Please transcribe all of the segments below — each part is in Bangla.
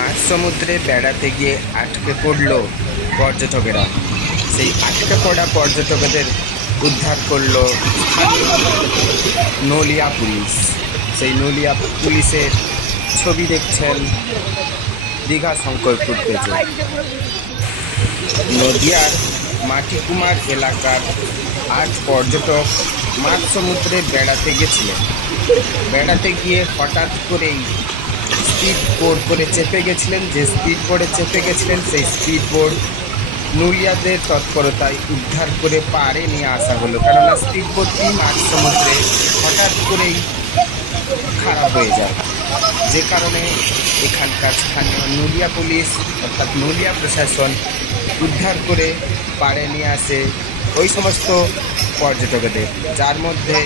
মাঝ সমুদ্রে বেড়াতে গিয়ে আটকে পড়ল পর্যটকেরা। সেই আটকে পড়া পর্যটকদের উদ্ধার করল নলিয়া পুলিশ। সেই নলিয়া পুলিশের ছবি দেখছেন দীঘা শঙ্করপুর পেজে। নদিয়ার মাটিকুমার এলাকার আট পর্যটক মাঝ সমুদ্রে বেড়াতে গেছিলেন। বেড়াতে গিয়ে হঠাৎ করেই স্পিড বোর্ড করে চেপে গেছিলেন, যে স্পিড বোর্ডে চেপে গেছিলেন, সেই স্পিড বোর্ড নুলিয়াদের তৎপরতায় উদ্ধার করে পাড়ে নিয়ে আসা হলো। কেননা স্পিড বোর্ডটি মাঝ সমুদ্রে হঠাৎ করেই খারাপ হয়ে যায়। যে কারণে এখানকার স্থানীয় নুলিয়া পুলিশ অর্থাৎ নুলিয়া প্রশাসন উদ্ধার করে পাড়ে নিয়ে আসে ওই সমস্ত পর্যটকদের। যার মধ্যে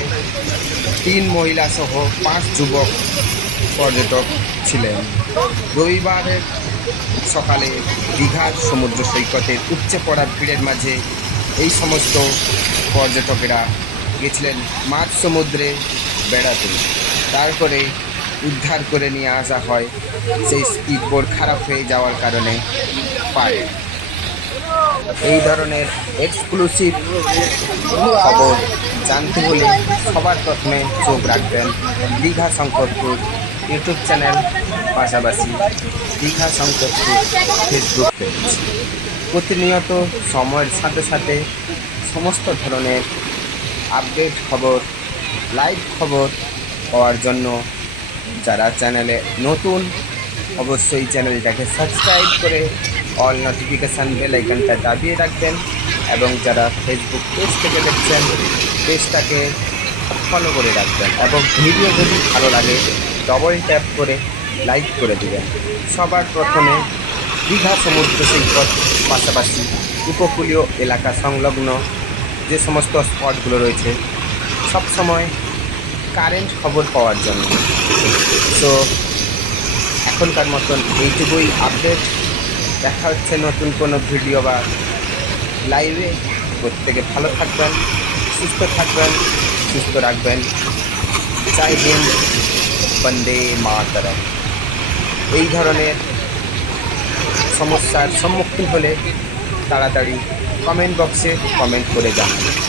তিন মহিলা সহ পাঁচ যুবক পর্যটক ছিলেন। রবিবারের সকালে দীঘার সমুদ্র সৈকতের উপচে পড়া ভিড়ের মাঝে এই সমস্ত পর্যটকেরা গেছিলেন মাঝ সমুদ্রে বেড়াতে। তারপরে উদ্ধার করে নিয়ে আসা হয়, সেই স্পিডবোর্ড খারাপ হয়ে যাওয়ার কারণে পারে এই ধরনের এক্সক্লুসিভ খবর জানতে হলে সবার প্রথমে চোখ রাখবেন দীঘা শঙ্করপুর ইউটিউব চ্যানেল পাশাপাশি দীঘা শঙ্করপুর ফেসবুক পেজ প্রতিনিয়ত সময়ের সাথে সাথে সমস্ত ধরনের আপডেট খবর লাইভ খবর পাওয়ার জন্য যারা চ্যানেলে নতুন, অবশ্যই চ্যানেলটাকে সাবস্ক্রাইব করে অল নোটিফিকেশান বেল আইকনটা দাবিয়ে রাখবেন এবং যারা ফেসবুক পেজ থেকে দেখছেন পেজটাকে ফলো করে রাখবেন এবং ভিডিও যদি ভালো লাগে ডবল ট্যাপ করে লাইক করে দেবেন। সবার প্রথমে দীঘা সমুদ্র সৈকত পাশাপাশি উপকূলীয় এলাকা সংলগ্ন যে সমস্ত স্পটগুলো রয়েছে সবসময় কারেন্ট খবর পাওয়ার জন্য। তো এখনকার মতন এইটুকুই আপডেট দেখা হচ্ছে নতুন কোনো ভিডিও বা লাইভে প্রত্যেকে ভালো থাকবেন, সুস্থ থাকবেন। সুস্থ রাখবেন। চাইবেন হিন্দ বন্দে মাতরম। এই ধরনের সমস্যার সম্মুখীন হলে তাড়াতাড়ি কমেন্ট বক্সে কমেন্ট করে জানান